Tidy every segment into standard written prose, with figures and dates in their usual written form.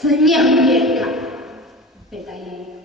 Snehulienka, veda jej.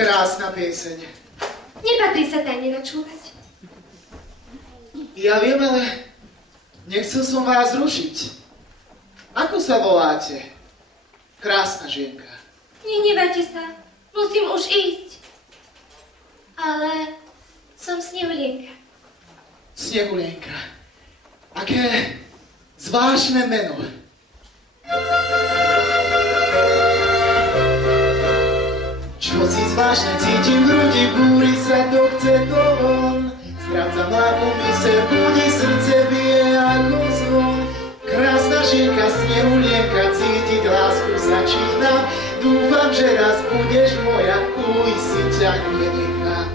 Krásna pieseň. Nepatrí sa tajne načúvať. Ja viem, ale nechcel som vás rušiť. Ako sa voláte? Krásna žienka. Nenevajte sa, musím už ísť. Ale som Snehulienka. Snehulienka. Aké zvláštne meno. Čosi zvláštne cítim v hrudi, búri sa to chce to von. Strácam hlavu, myseľ budí, srdce bije ako zvon. Krásna žienka, Snehulienka, cítiť lásku začínam. Dúfam, že raz budeš moja, uj si ťa nenechám.